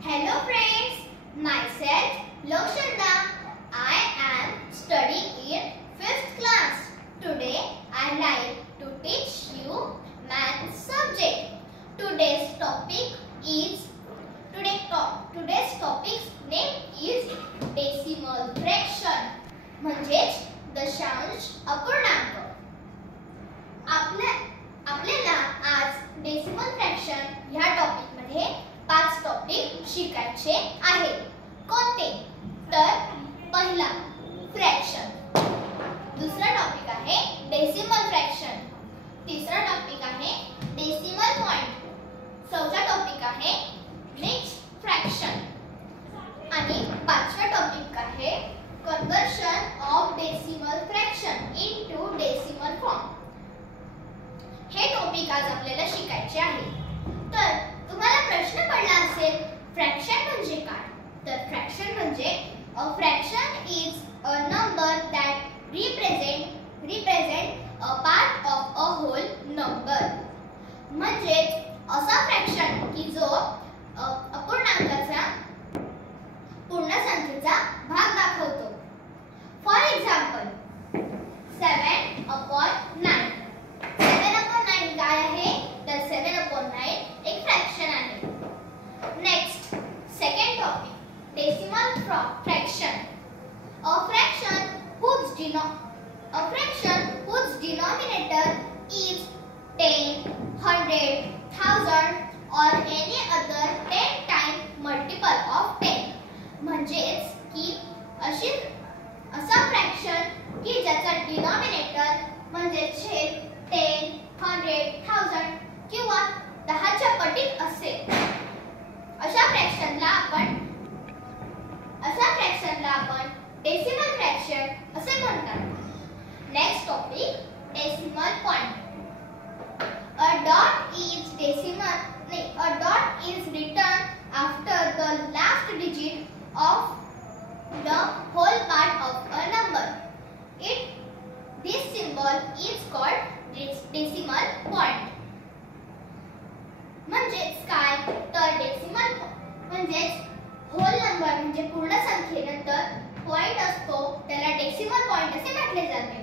Hello friends, myself Loshanda. I am studying in 5th class. Today I like to teach you math subject. Today's topic's name is decimal fraction, म्हणजेच दशांश अपूर्णांक. आपल्याला आज decimal fraction ह्या topic मध्ये 5 topic शिकायचे आहेत. कोणते? तर पहिला फ्रॅक्शन, दुसरा टॉपिक आहे डेसिमल फ्रॅक्शन, तिसरा टॉपिक आहे डेसिमल पॉइंट, चौथा टॉपिक आहे मिक्स्ड फ्रॅक्शन आणि पाचवा टॉपिक आहे conversion of decimal fraction into decimal form. हे टॉपिक आज आपल्याला शिकायचे आहे. तर तुम्हाला प्रश्न पडला असेल फ्रॅक्शन म्हणजे काय? तर फ्रॅक्शन म्हणजे a fraction is a number that represent a part of a whole number. म्हणजे असा फ्रॅक्शन की जो अपूर्णांकाचा पूर्ण संख्येचा भाग दाखवतो. For example 7/9. 7/9 काय आहे? तर 7/9 एक फ्रॅक्शन आहे. Next second topic decimal fraction. A fraction whose denominator is 10, 100, 1000 or any other 10 times multiple of 10. म्हणजेच की असा फ्रॅक्शन की ज्याचा डिनॉमिनेटर म्हणजे छेद 10, 100, 1000 किंवा 10च्या पटीत असेल, अशा फ्रॅक्शनला आपण डेसिमल फ्रॅक्शन असे म्हणतात. Next topic decimal point. A dot is written after the last digit of the whole part of a number. This symbol is called decimal point. म्हणजेच काय? तर डेसिमल म्हणजेच होल नंबर म्हणजे पूर्ण संख्येनंतर पॉइंट असतो, त्याला डेसिमल पॉइंट असे म्हटले जाते.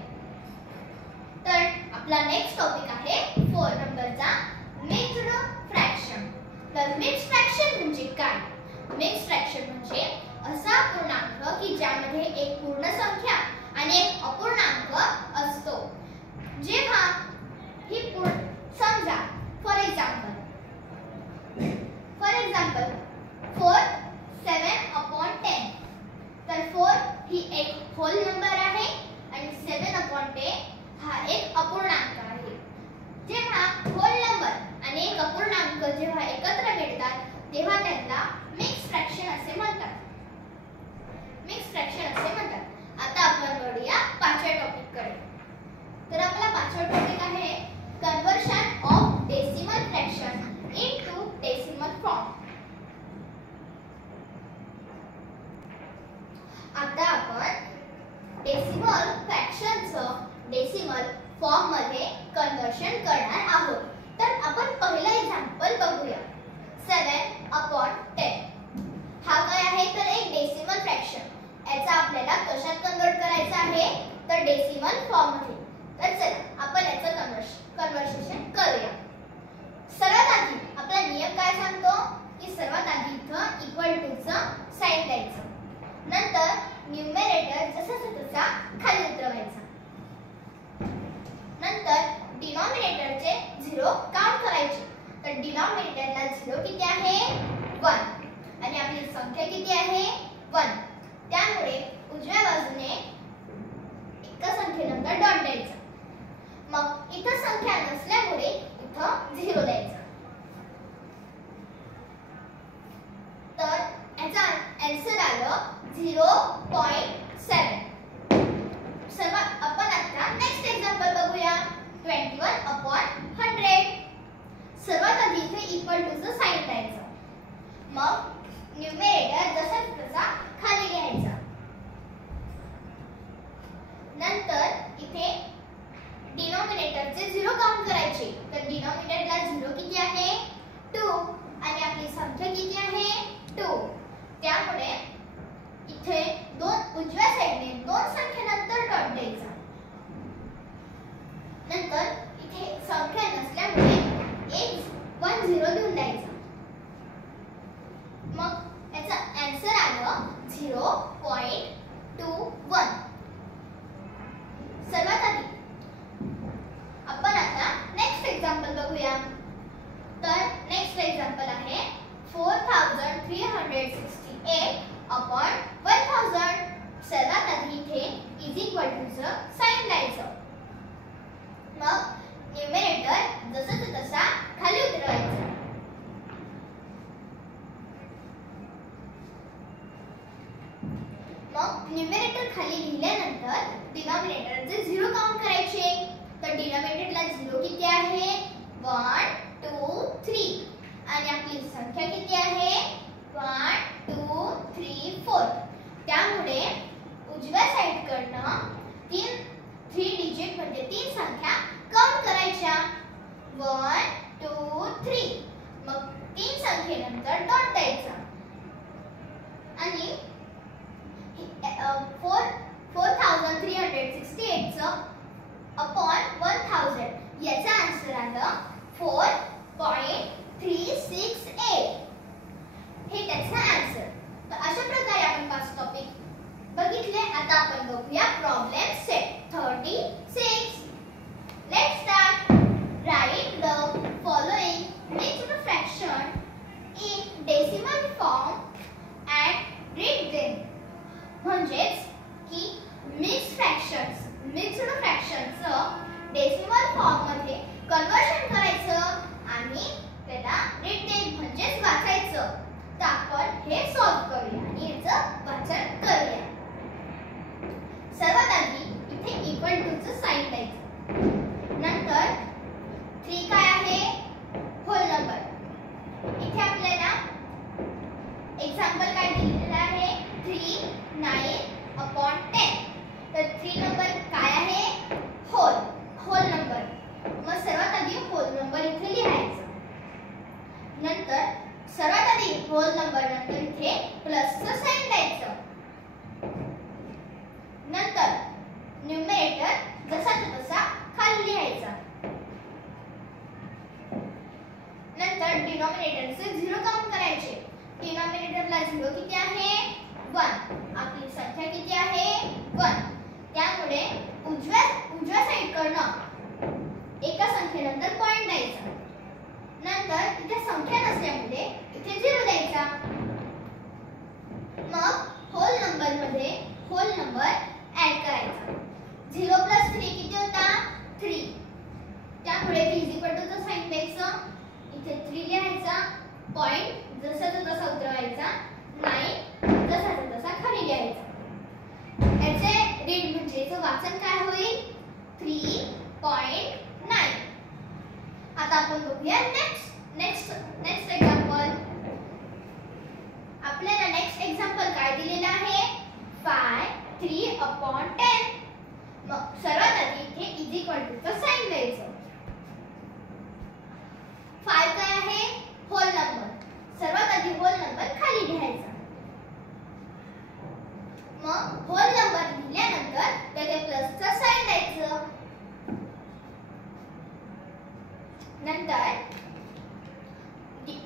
तर आपला नेक्स्ट टॉपिक आहे 4 नंबरचा मिक्स्ड फ्रॅक्शन. तर मिक्स्ड फ्रॅक्शन म्हणजे काय? मिक्स्ड फ्रॅक्शन म्हणजे असा पूर्णांक की ज्यामध्ये एक पूर्ण संख्या आणि एक अपूर्णांक असतो. जेव्हा ही समजा फॉर एक्झाम्पल 4 7/10. तर 4 ही एक होल नंबर आहे आणि 7/10 हा एक अपूर्णांक आहे. जेव्हा होल नंबर आणि एक अपूर्णांक जेव्हा एकत्र मिळतात तेव्हा त्यांना मिक्स्ड फ्रॅक्शन असे म्हणतात. आता आपण वळूया 5व्या टॉपिक कडे. तर आपला 5वा टॉपिक आहे conversion of decimal fraction into decimal form. आता आपण डेसिमल फ्रॅक्शनचं डेसिमल फॉर्म मध्ये कन्वर्शन करणार आहोत. तर आपण पहिला एक्झाम्पल बघूया. 7/10 हा काय आहे? तर एक डेसिमल फ्रॅक्शन. याचा आपल्याला कशात कन्वर्ट करायचा आहे? तर डेसिमल फॉर्म मध्ये. तर चला आपण याचं कन्वर्सेशन करूया. सर्वात आधी आपला नियम काय सांगतो की सर्वात आधी इथं इक्वल टू चं साइन द्यायचं, नंतर न्यूमरेटर जसा तसा खाली उतरवायचा, नंतर डिनॉमिनेटरचे 0 काउंट करायचे. तर डिनॉमिनेटरला 0 किती आहे? 1 आणि आपली संख्या किती आहे? 1. त्यामुळे उजव्या बाजूने एका संख्येनंतर डॉट द्यायचा. मग इथं संख्या नसल्यामुळे इथं 0 द्यायचा. तर याचा आन्सर आलं 0.7. आपण आता नेक्स्ट एक्झाम्पल बघूया. 21/100. सर्वात आधी इथे इक्वल टू चं साइन द्यायचं, मग न्यूमरेटर जसा तसा खाली घ्यायचा, नंतर इथे डिनॉमिनेटरचे 0 काउंट करायचे. तर डिनॉमिनेटरला 0 किती आहे? 2 आणि आपली संख्या किती आहे? 2. त्यामुळे इथे उजव्या साइडने दोन संख्येनंतर डॉट द्यायचा. नंतर इथे संख्या नसल्यामुळे 1 0 देऊन द्यायचा. मग याचा आन्सर आलं 0.21. सर्वात आधी आपण आता नेक्स्ट एक्झाम्पल बघूया. तर नेक्स्ट एक्झाम्पल आहे 4368 अपॉन 1000. सर्वात आधी इथे इज इक्वल टू चं साइन द्यायचं. मग न्यूमरेटर जसं तसा खाली उतरवायचा. मग न्यूमरेटर खाली लिहिल्यानंतर डिनॉमिनेटरचे 0 काउंट करायचे. तर डिनॉमिनेटरला 0 किती आहे? 1 2 3 आणि आपली संख्या किती आहे? 1 2 3 4. त्यामुळे उजव्या साइडकडनं 3 डिजिट म्हणजे 3 संख्या काउंट करायच्या. 1 2 3. मग 3 संख्येनंतर डॉट द्यायचा आणि 4368 चं अपॉन 1000 याचा आन्सर आलं 4.368. हे त्याचा आन्सर. तर अशा प्रकारे आपण 5 टॉपिक बघितले. आता आपण बघूया problem set 36. Let's start. Right the following mixed fraction in decimal form and read them. म्हणजेच की मिक्स्ड फ्रॅक्शनचं डेसिमल फॉर्म मध्ये कन्वर्शन करायचं आणि त्याला रीड देम म्हणजेच वाचायचं. तर आपण हे सॉल्व करूया आणि याचं वाचन करूया. सर्वात आधी इथे इक्वल टू चं साइन द्यायचं. नंतर 3 काय आहे? Whole number. इथे आपल्याला एक्झाम्पल काय दिलेलं आहे? 3 9 अपॉन 10. तर 3 नंबर काय आहे? Whole number. मग सर्वात आधी होल नंबर इथे लिहायचा. नंतर सर्वात आधी होल नंबर नंतर इथे प्लसचं साइन द्यायचं. नंतर न्यूमरेटर जसाचा तसा खाली लिहायचा. नंतर डिनॉमिनेटरचे 0 काउंट करायचे. डिनॉमिनेटरला 0 किती आहे? 1. आपली संख्या किती आहे? 1. त्यामुळे उजव्या साइडकडनं एका संख्येनंतर पॉइंट द्यायचा. नंतर इथे संख्या नसल्यामुळे इथे 0 द्यायचा. मग होल नंबर मध्ये होल नंबर ऍड करायचा. 0 + 3 किती होता? 3. त्यामुळे इज इक्वल टू चं साइन द्यायचं. इथे 3 लिहायचा. पॉइंट जसाचा तसा उतरवायचा. 9 जसाचा तसा खाली लिहायचा. याचे रीड म्हणजे याचं वाचन काय होईल? 3.9. आता आपण बघूया नेक्स्ट एक्झाम्पल. आपल्याला नेक्स्ट एक्झाम्पल काय दिलेलं आहे? 3 अपॉन 10. मग सर्वात आधी इथे इज इक्वल टू चं साइन द्यायचं. 5 काय आहे? Whole number. सर्वात आधी होल नंबर खाली लिहायचा. मग होल नंबर लिहिल्यानंतर त्याचे प्लसचं साइन द्यायचं. नंतर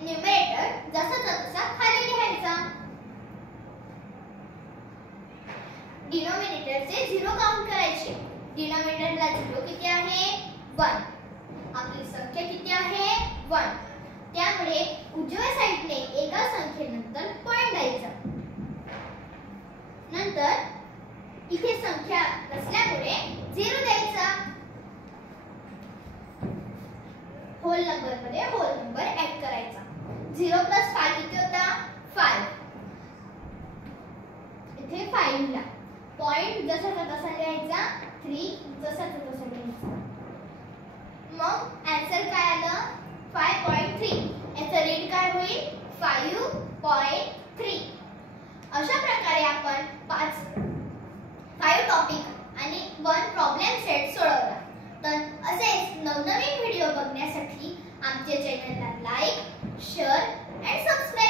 न्यूमरेटर जसाचा तसा खाली लिहायचा. डिनॉमिनेटरचे 0 काउंट करायचे. डिनॉमिनेटरला 0 किती आहे? 1. आपली संख्या किती आहे? 1. त्यामुळे उजव्या साइडने एका संख्येनंतर पॉइंट द्यायचा. नंतर इथे संख्या नसल्यामुळे 0 द्यायचा. होल नंबर मध्ये होल नंबर ऍड करायचा. 0 + 5 किती होता? 5. इथे 5 ला पॉइंट जसाचा तसा लिहायचा. 3 जसाचा तसा लिहायचा. मग आन्सर काय आलं? 5.3. याचं रीड काय होईल? 5.3. अशा प्रकारे आपण 5 टॉपिक आणि 1 प्रॉब्लेम सेट सोडवला. तर असेच नवनवीन व्हिडिओ बघण्यासाठी आमच्या चॅनलला लाईक, शेअर आणि सबस्क्राइब